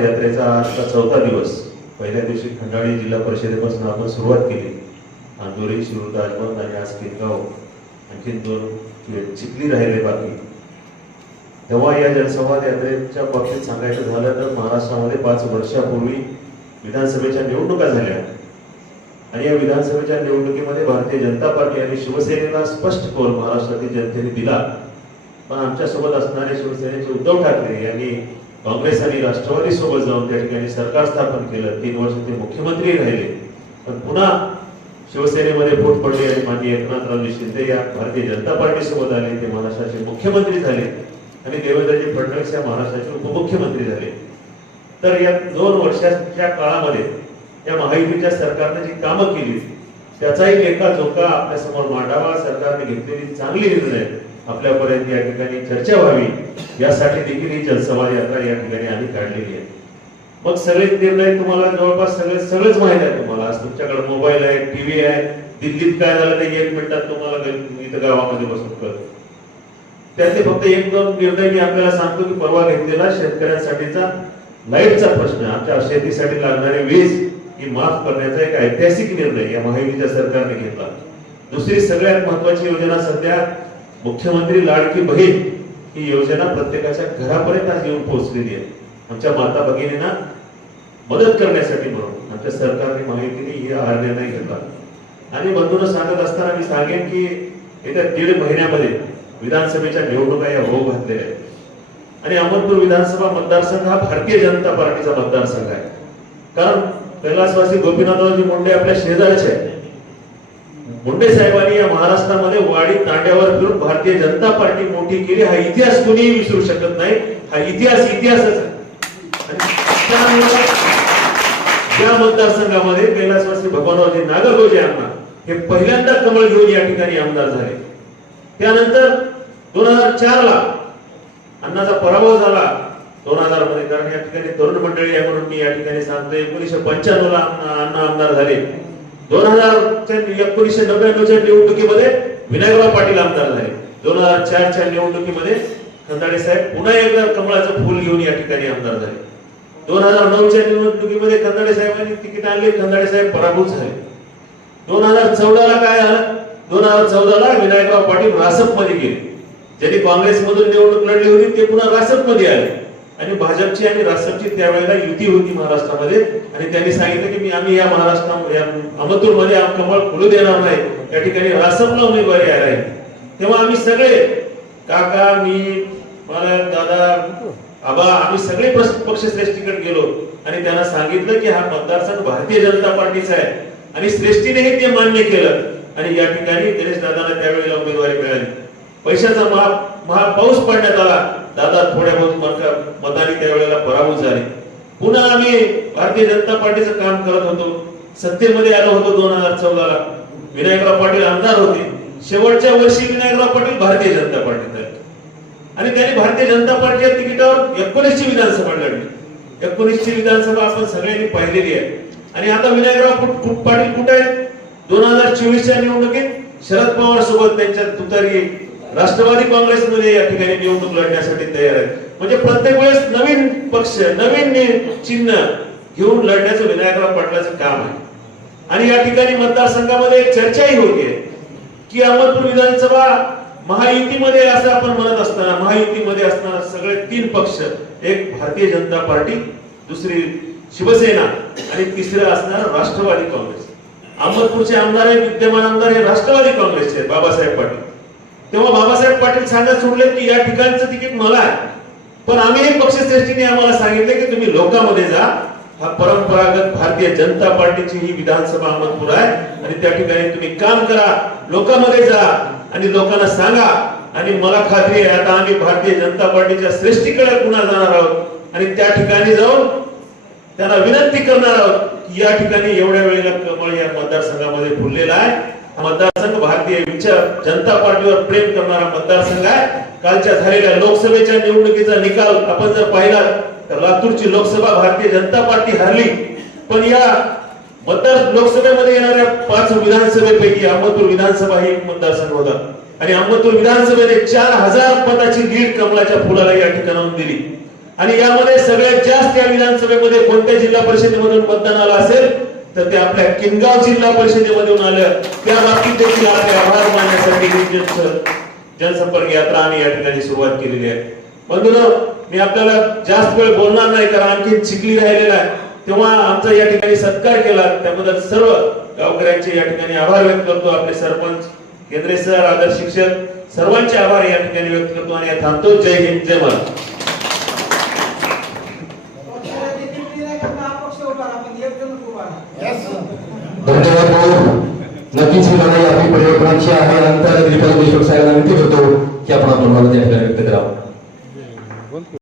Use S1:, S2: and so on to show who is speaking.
S1: यात्रेचा आजचा चौथा दिवस. पहिल्या दिवशी खंडाळी जिल्हा परिषदेपासून आपण सुरुवात केली. अंदोरी शिरूर राजभवन आणि आज किनगाव. आणखी दोन चिखली राहिले बाकी. तेव्हा या जनसंवाद यात्रेच्या बाबतीत सांगायचं झालं तर महाराष्ट्रामध्ये पाच वर्षापूर्वी विधानसभेच्या निवडणुका झाल्या. आणि या विधानसभेच्या निवडणुकीमध्ये भारतीय जनता पार्टी आणि शिवसेनेला स्पष्ट कौल महाराष्ट्रातील जनतेने दिला. पण आमच्यासोबत असणारे शिवसेनेचे उद्धव ठाकरे यांनी काँग्रेस आणि राष्ट्रवादी सोबत जाऊन त्या ठिकाणी सरकार स्थापन केलं. तीन वर्ष ते मुख्यमंत्री राहिले. पण पुन्हा शिवसेनेमध्ये फूट पडली आणि माननीय एकनाथरावजी शिंदे या भारतीय जनता पार्टी सोबत आले. ते महाराष्ट्राचे मुख्यमंत्री झाले. आणि देवेंद्रजी फडणवीस या महाराष्ट्राचे उपमुख्यमंत्री झाले. तर या दोन वर्षाच्या काळामध्ये या महायुतीच्या सरकारने जी कामं केली त्याचाही लेखाजोखा आपल्यासमोर मांडावा. सरकारने घेतलेली चांगली निर्णय आपल्यापर्यंत या ठिकाणी चर्चा व्हावी यासाठी देखील ही जनसंवाद यात्रा या ठिकाणी आम्ही काढलेली आहे. मग सगळे निर्णय तुम्हाला जवळपास सगळे सगळंच माहीत आहे तुम्हाला. आज तुमच्याकडे मोबाईल आहे टीव्ही आहे. दिल्लीत काय झालं ते एक मिनिटात तुम्हाला इथं गावामध्ये बसून कळतं. त्यातले फक्त एक दोन निर्णय मी आपल्याला सांगतो की परवा घेतलेला शेतकऱ्यांसाठीचा लाईटचा प्रश्न आमच्या शेतीसाठी लागणारी वीज ही माफ करण्याचा एक ऐतिहासिक निर्णय या महायुतीच्या सरकारने घेतला. दुसरी सगळ्यात महत्वाची योजना सध्या मुख्यमंत्री लाडकी बहीण ही योजना प्रत्येकाच्या घरापर्यंत आज येऊन पोहोचलेली आहे. आमच्या माता भगिनींना मदत करण्यासाठी म्हणून आमच्या सरकारने माहितीने हे आहार निर्णय घेतला. आणि बंधून सांगत असताना मी सांगेन की येत्या दीड महिन्यामध्ये विधानसभेच्या निवडणुका या होऊ घातलेल्या आहेत. आणि अहमदपूर विधानसभा मतदारसंघ हा भारतीय जनता पार्टीचा मतदारसंघ आहे. कारण कैलासवासी गोपीनाथरावजी मुंडे आपल्या शेजारचे आहेत. मुंडे साहेबांनी या महाराष्ट्रामध्ये वाडी तांड्यावर फिरून भारतीय जनता पार्टी मोठी केली. हा इतिहास कुणीही विसरू शकत नाही. हा इतिहास इतिहासच आहे. आणि या मतदारसंघामध्ये कैलासवासी भगवानरावजी नागरगोजे अण्णा हे पहिल्यांदा कमळ घेऊन या ठिकाणी आमदार झाले. त्यानंतर दोन हजार चार ला अण्णाचा पराभव झाला. दोन हजारमध्ये कारण या ठिकाणी तरुण मंडळी आहे म्हणून मी या ठिकाणी सांगतो एकोणीशे पंच्याण्णव ला अण्णा आमदार झाले. दोन हजार एकोणीसशे नव्याण्णवच्या निवडणुकीमध्ये विनायकराव पाटील आमदार झाले. दोन हजार चारच्या निवडणुकीमध्ये खंदाडे साहेब पुन्हा एकदा कमळाचं फुल घेऊन या ठिकाणी आमदार झाले. दोन हजार नऊच्या निवडणुकीमध्ये खंदाडे साहेबांनी तिकीट आणले खंदाडे साहेब पराभूत झाले. दोन हजार चौदाला काय झालं दोन हजार चौदाला विनायकराव पाटील रासपमध्ये गेले. ज्यांनी काँग्रेसमधून निवडणूक लढली होती ते पुन्हा रासपमध्ये आले. आणि भाजपची आणि राष्ट्रची त्यावेळेला युती होती महाराष्ट्रामध्ये. आणि त्यांनी सांगितलं की मी आम्ही या महाराष्ट्रामध्ये अमतूरमध्ये कमळ खुलू देणार नाही. या ठिकाणी रासपला उमेदवारी आहे. तेव्हा आम्ही सगळे काका मी मला दादा आबा आम्ही सगळे पक्ष- पक्षश्रेष्ठीकडे गेलो. आणि त्यांना सांगितलं की हा मतदारसंघ भारतीय जनता पार्टीचा आहे. आणि श्रेष्ठीनेही ते मान्य केलं. आणि या ठिकाणी गणेश दादांना त्यावेळेला उमेदवारी मिळाली. पैशाचा महा महापाऊस पडण्यात आला. दादा थोड्या बहुत मत- मतांनी त्यावेळेला पराभूत झाले. पुन्हा आम्ही भारतीय जनता पार्टीचं काम करत होतो. सत्तेमध्ये आलो होतो दोन हजार चौदाला. विनायकराव पाटील आमदार होते. शेवटच्या वर्षी विनायकराव पाटील भारतीय जनता पार्टीत आले आणि त्यांनी भारतीय जनता पार्टीच्या तिकिटावर एकोणीसची विधानसभा लढली. एकोणीसची विधानसभा आपण सगळ्यांनी पाहिलेली आहे. आणि आता विनायकराव पाटील कुठे आहेत? दोन हजार चोवीसच्या निवडणुकीत शरद पवार सोबत त्यांच्या तुतारी राष्ट्रवादी काँग्रेसमध्ये या ठिकाणी निवडणूक लढण्यासाठी तयार आहेत. म्हणजे प्रत्येक वेळेस नवीन पक्ष नवीन चिन्ह घेऊन लढण्याचं विनायकराव पाटलाचं काम आहे. आणि या ठिकाणी मतदारसंघामध्ये एक चर्चाही होते की अहमदपूर विधानसभा महायुतीमध्ये असं आपण म्हणत असताना महायुतीमध्ये असताना सगळे तीन पक्ष एक भारतीय जनता पार्टी दुसरी शिवसेना आणि तिसरं असणार राष्ट्रवादी काँग्रेस. अहमदपूरचे आमदार हे विद्यमान आमदार हे राष्ट्रवादी काँग्रेसचे बाबासाहेब पाटील. तेव्हा बाबासाहेब पाटील सांगत सोडले की या ठिकाणचं तिकीट मला आहे. पण आम्ही पक्षश्रेष्ठीने आम्हाला सांगितले की तुम्ही लोकांमध्ये जा. हा परंपरागत भारतीय जनता पार्टीची ही विधानसभा अहमदपूर आहे आणि त्या ठिकाणी तुम्ही काम करा लोकांमध्ये जा आणि लोकांना सांगा. आणि मला खात्री आहे आता आम्ही भारतीय जनता पार्टीच्या श्रेष्ठीकडे पुन्हा जाणार आहोत आणि त्या ठिकाणी जाऊन त्यांना विनंती करणार आहोत की या ठिकाणी एवढ्या वेळेला कमळ या मतदारसंघामध्ये फुललेला आहे. मतदारसंघ भारतीय विचार जनता पार्टीवर प्रेम करणारा मतदारसंघ आहे. कालच्या झालेल्या लोकसभेच्या निवडणुकीचा निकाल आपण जर पाहिला तर लातूरची लोकसभा भारतीय जनता पार्टी हरली. पण या मतदार लोकसभेमध्ये येणाऱ्या पाच विधानसभेपैकी अहमदपूर विधानसभा ही एक मतदारसंघ होता. आणि अहमदपूर विधानसभेने चार हजार पदाची लीड कमलाच्या फुलाला या ठिकाणाहून दिली. आणि यामध्ये सगळ्यात जास्त या विधानसभेमध्ये कोणत्या जिल्हा परिषदेमधून मतदान आलं असेल? तर ते आपल्या किनगाव जिल्हा परिषदेमधून आलं. त्या बाबतीत देखील आपले आभार मानण्यासाठी जनसंपर्क यात्रा आम्ही या ठिकाणी सुरुवात केलेली आहे. बंधूनो मी आपल्याला जास्त वेळ बोलणार नाही कारण आणखी चिखली राहिलेला आहे. तेव्हा आमचा या ठिकाणी सत्कार केला. त्याबद्दल सर्व गावकऱ्यांचे या ठिकाणी आभार व्यक्त करतो. आपले सरपंच केंद्रे सर आदर्श शिक्षक सर्वांचे आभार या ठिकाणी व्यक्त करतो आणि थांबतो. जय हिंद जय महाराज
S2: पक्षाला देखील मी नाही करणार, अपक्ष उभा राहा, पण एक जणच उभा राहा.
S3: धन्यवाद. भाऊ नक्कीच ही लढाई आपली परिवर्तनाची आहे. नंतर दीपक देशमुख साहेबांना विनंती करतो की आपण आपलं मत त्या ठिकाणी व्यक्त करावं